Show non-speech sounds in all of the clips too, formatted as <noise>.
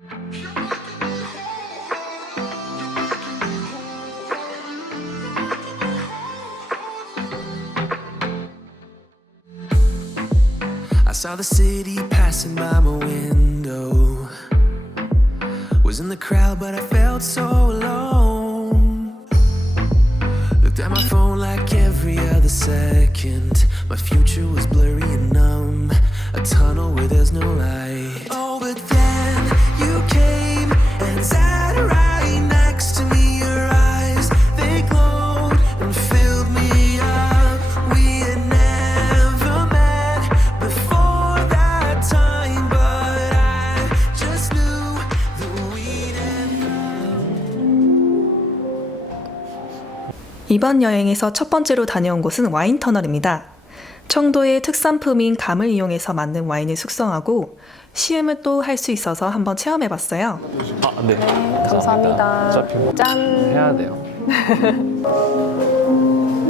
I saw the city passing by my window. Was in the crowd, but I felt so alone. Looked at my phone like every other second. My future was blurry and numb. A tunnel where there's no light. 이번 여행에서 첫 번째로 다녀온 곳은 와인 터널입니다. 청도의 특산품인 감을 이용해서 만든 와인을 숙성하고 시음을 또 할 수 있어서 한번 체험해 봤어요. 아, 네. 감사합니다. 어차피 뭐 짠. 해야 돼요. <laughs>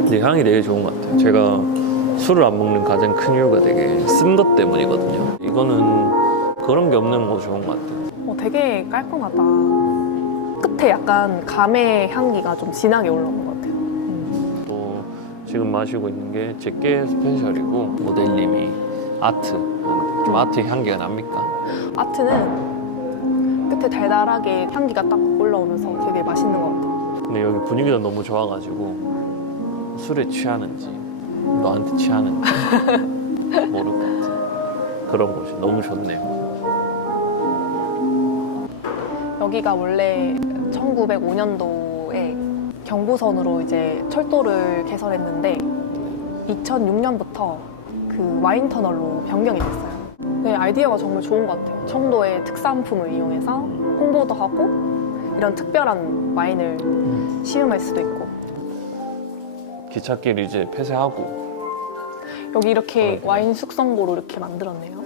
근데 향이 되게 좋은 것 같아요. 제가 술을 안 먹는 가장 큰 이유가 되게 쓴 것 때문이거든요. 이거는 그런 게 없는 거 좋은 것 같아요. 어, 되게 깔끔하다. 끝에 약간 감의 향기가 좀 진하게. 또 지금 마시고 있는 게 제게 스페셜이고 모델님이 아트 좀 아트 향기가 납니까? 아트는 끝에 달달하게 향기가 딱 올라오면서 되게 맛있는 것 같아요. 근데 여기 분위기가 너무 좋아가지고 술에 취하는지 너한테 취하는지 <laughs> 모를 것 같은 그런 곳이 너무 좋네요. 여기가 원래 1905년도에 경부선으로 이제 철도를 개설했는데 2006년부터 그 와인 터널로 변경이 됐어요. 네, 아이디어가 정말 좋은 것 같아요. 청도의 특산품을 이용해서 홍보도 하고 이런 특별한 와인을 시음할 수도 있고 기찻길 이제 폐쇄하고 여기 이렇게. 와인 숙성고로 이렇게 만들었네요.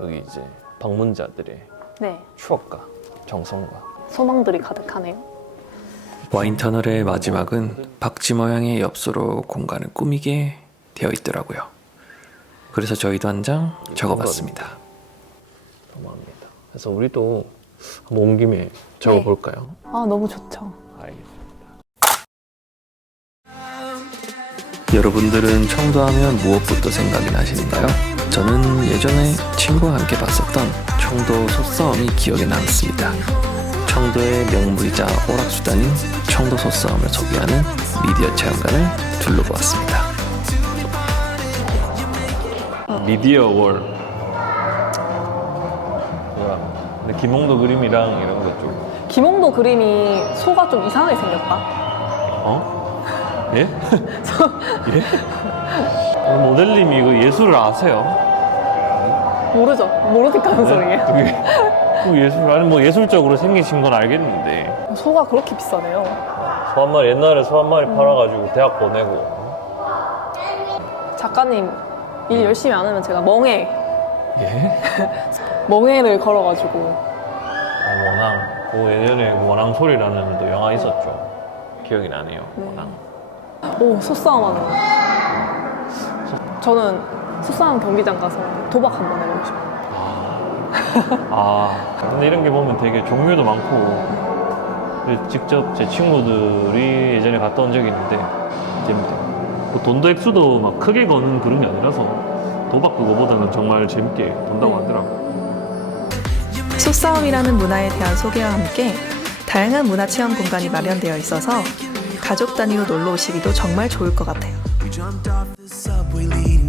여기 이제 방문자들의 네, 추억과 정성과 소망들이 가득하네요. 와인 터널의 마지막은 박쥐 모양의 엽서로 공간을 꾸미게 되어 있더라고요. 그래서 저희도 한 장 적어봤습니다. 도모합니다. 그래서 우리도 한번 온 김에 적어볼까요? 아 너무 좋죠. 알겠습니다. 여러분들은 청도하면 무엇부터 생각이 나시는가요? 저는 예전에 친구와 함께 봤었던 청도 소싸움이 기억에 남습니다. 청도의 명물이자 오락수단인 청도 소 싸움을 소개하는 미디어 체험관을 둘러보았습니다. 미디어 월. 뭐야? 근데 김홍도 그림이랑 이런 거 좀. 김홍도 그림이 소가 좀 이상하게 생겼다. 어? 예? <laughs> 예? 오늘 모델님이 이거 예술을 아세요? 모르죠? 모르니까 하는 소리예요. 그게 <laughs> 그 예술 아니 뭐 예술적으로 생기신 건 알겠는데 소가 그렇게 비싸네요. 소 한 마리 옛날에 소 한 마리 팔아가지고 대학 보내고 작가님 일 열심히 안 하면 제가 멍해 예? <laughs> 멍해를 걸어가지고 어, 원앙 그 예전에 원앙 소리라는 또 영화 있었죠 기억이 나네요 원앙 오 소싸움하는 거. 저는 소싸움 경기장 가서 도박 한번 해보고 싶어요. 아 근데 이런 게 보면 되게 종류도 많고 직접 제 친구들이 예전에 갔다 온 적이 있는데 재밌대요 그 돈도 액수도 막 크게 거는 그런 게 아니라서 도박 그거보다는 정말 재밌게 돈다고 하더라고 소싸움이라는 문화에 대한 소개와 함께 다양한 문화 체험 공간이 마련되어 있어서 가족 단위로 놀러 오시기도 정말 좋을 것 같아요. We jumped off the subway leading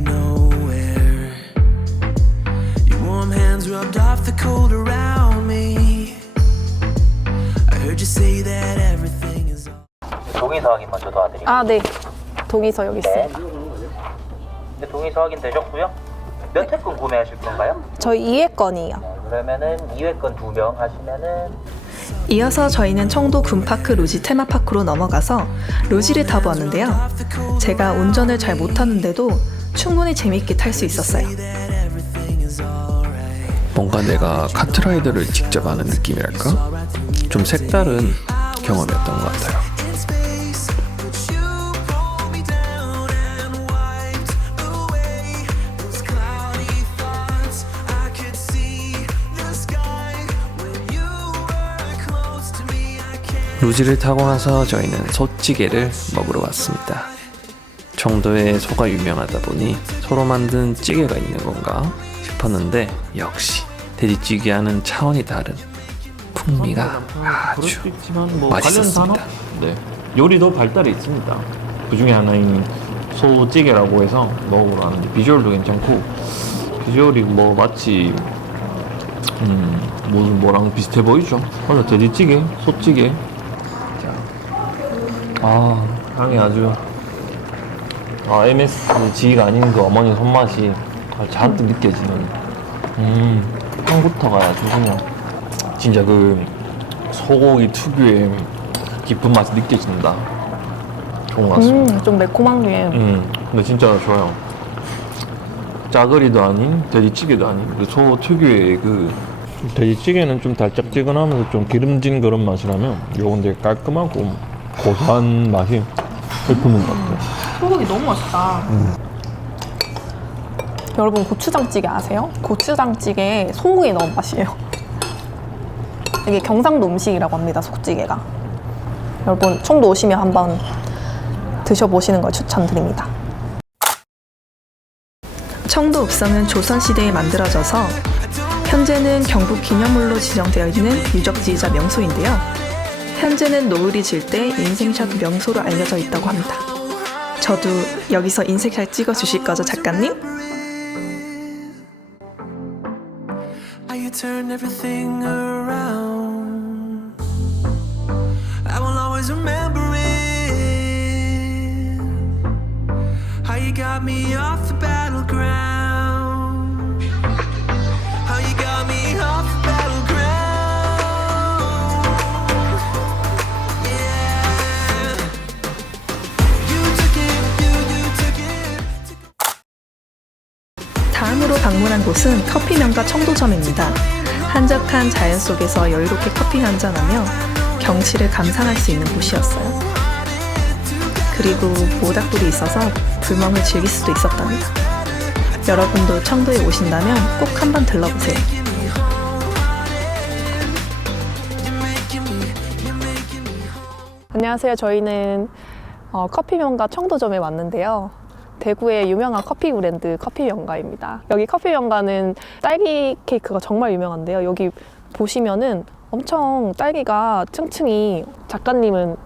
동의서 확인 먼저 도와드릴게요. 아 네. 동의서 여기 있어요. 네, 동의서 확인 되셨고요. 몇 회권 구매하실 건가요? 저희 2회권이요. 네, 그러면은 2회권 2명 하시면은 이어서 저희는 청도 군파크 루지 테마파크로 넘어가서 루지를 타보았는데요. 제가 운전을 잘 못하는데도 충분히 재밌게 탈 수 있었어요. 뭔가 내가 카트라이더를 직접 아는 느낌이랄까? 좀 색다른 경험이었던 것 같아요. 루지를 타고 나서 저희는 소찌개를 먹으러 왔습니다. 정도의 소가 유명하다 보니 소로 만든 찌개가 있는 건가? 싶었는데 역시 돼지찌개와는 차원이 다른 풍미가 아주 뭐 맛있었습니다. 네. 요리도 발달이 있습니다. 그 중에 하나인 소찌개라고 해서 먹으러 하는데 비주얼도 괜찮고 비주얼이 뭐 마치 음 무슨 뭐랑 비슷해 보이죠? 맞아 돼지찌개, 소찌개. 자, 아 향이 아주 아 MSG가 아닌 그 어머니 손맛이 잔뜩 느껴지는 음 향부터가 아주 그냥 진짜 그 소고기 특유의 깊은 맛이 느껴진다. 좋은 것 같습니다. 음, 좀 매콤한 게 음, 근데 진짜 좋아요. 짜거리도 아닌 돼지찌개도 아닌 그 소 특유의 그 돼지찌개는 좀 달짝지근하면서 좀 기름진 그런 맛이라면 요건 되게 깔끔하고 고소한 맛이 슬프는 것 같아요. 소고기 너무 맛있다. 여러분 고추장찌개 아세요? 고추장찌개에 소고기 넣은 맛이에요. 이게 경상도 음식이라고 합니다. 속찌개가. 여러분 청도 오시면 한번 드셔보시는 걸 추천드립니다. 청도 읍성은 조선시대에 만들어져서 현재는 경북 기념물로 지정되어 있는 유적지이자 명소인데요. 현재는 노을이 질 때 인생샷 명소로 알려져 있다고 합니다. 저도 여기서 인생샷 찍어 주실 거죠, 작가님? Turn everything around. I will always remember it. How you got me off the battleground. 방문한 곳은 커피 명가 청도점입니다. 한적한 자연 속에서 여유롭게 커피 한잔하며 경치를 감상할 수 있는 곳이었어요. 그리고 모닥불이 있어서 불멍을 즐길 수도 있었답니다. 여러분도 청도에 오신다면 꼭 한번 들러보세요. 안녕하세요. 저희는 어, 커피 명가 청도점에 왔는데요. 대구의 유명한 커피 브랜드 커피 명가입니다. 여기 커피 명가는 딸기 케이크가 정말 유명한데요. 여기 보시면은 엄청 딸기가 층층이 작가님은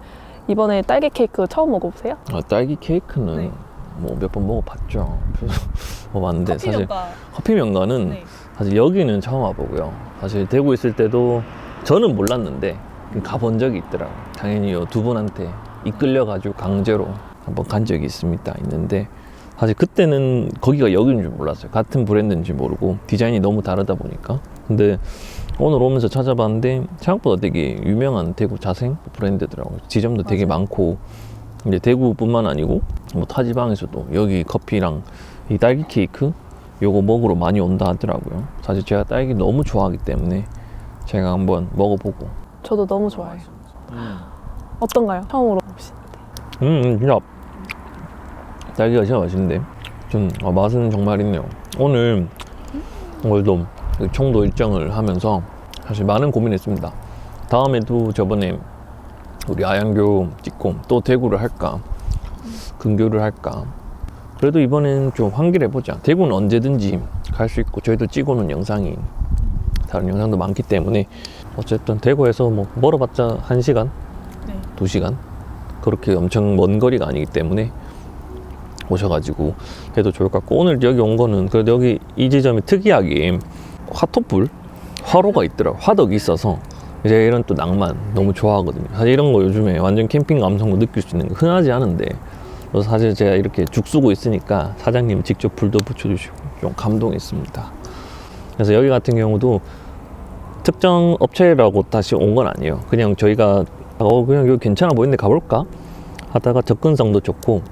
이번에 딸기 케이크 처음 먹어보세요? 아, 딸기 케이크는 네. 뭐몇 번 먹어봤죠. 그래서 <laughs> 먹어봤는데 사실 명가. 커피 명가는 네. 사실 여기는 처음 와보고요. 사실 대구 있을 때도 저는 몰랐는데 가본 적이 있더라고. 당연히 요 두 분한테 이끌려가지고 강제로 한번 간 적이 있습니다. 있는데 사실 그때는 거기가 여기인 줄 몰랐어요. 같은 브랜드인지 모르고 디자인이 너무 다르다 보니까. 근데 오늘 오면서 찾아봤는데 생각보다 되게 유명한 대구 자생 브랜드더라고요. 지점도 되게 많고 이제 대구뿐만 아니고 뭐 타지방에서도 여기 커피랑 이 딸기 케이크 요거 먹으러 많이 온다 하더라고요. 사실 제가 딸기 너무 좋아하기 때문에 제가 한번 먹어보고 저도 너무 좋아해요. 어떤가요? 처음으로 먹으시는데. 음, 음, 진짜 딸기가 진짜 맛있는데 좀 아, 맛은 정말 있네요. 오늘 오늘도 그 청도 일정을 하면서 사실 많은 고민했습니다. 다음에도 저번에 우리 아양교 찍고 또 대구를 할까 근교를 할까 그래도 이번엔 좀 환기해보자 대구는 언제든지 갈 수 있고 저희도 찍어놓은 영상이 다른 영상도 많기 때문에 어쨌든 대구에서 뭐 멀어봤자 한시간 네. 두시간 그렇게 엄청 먼 거리가 아니기 때문에 오셔가지고 해도 좋을 것 같고 오늘 여기 온 거는 그래도 여기 이 지점이 특이하게 화토불 화로가 있더라고 화덕이 있어서. 이제 이런 또 낭만 너무 좋아하거든요. 사실 이런 거 요즘에 완전 캠핑 감성도 느낄 수 있는 거 흔하지 않은데. 그래서 사실 제가 이렇게 죽 쓰고 있으니까 사장님 직접 불도 붙여주시고 좀 감동했습니다. 그래서 여기 같은 경우도 특정 업체라고 다시 온 건 아니에요. 그냥 저희가 어 그냥 여기 괜찮아 보이는데 가볼까? 하다가 접근성도 좋고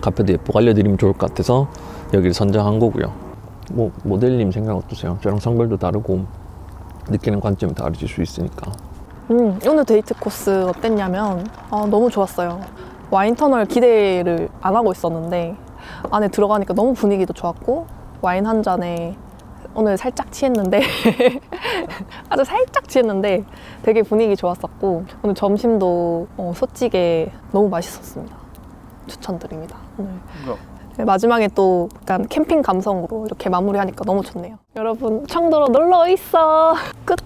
카페도 예쁘고 알려드리면 좋을 것 같아서 여기를 선정한 거고요. 뭐 모델님 생각 어떠세요? 저랑 성별도 다르고 느끼는 관점이 다르실 수 있으니까. 음, 오늘 데이트 코스 어땠냐면 아, 너무 좋았어요. 와인 터널 기대를 안 하고 있었는데 안에 들어가니까 너무 분위기도 좋았고 와인 한 잔에 오늘 살짝 취했는데 <laughs> 아주 살짝 취했는데 되게 분위기 좋았었고 오늘 점심도 어, 솔직히 너무 맛있었습니다. 추천드립니다. 오늘 네, 마지막에 또 약간 캠핑 감성으로 이렇게 마무리하니까 너무 좋네요. 여러분 청도로 놀러 있어. 끝.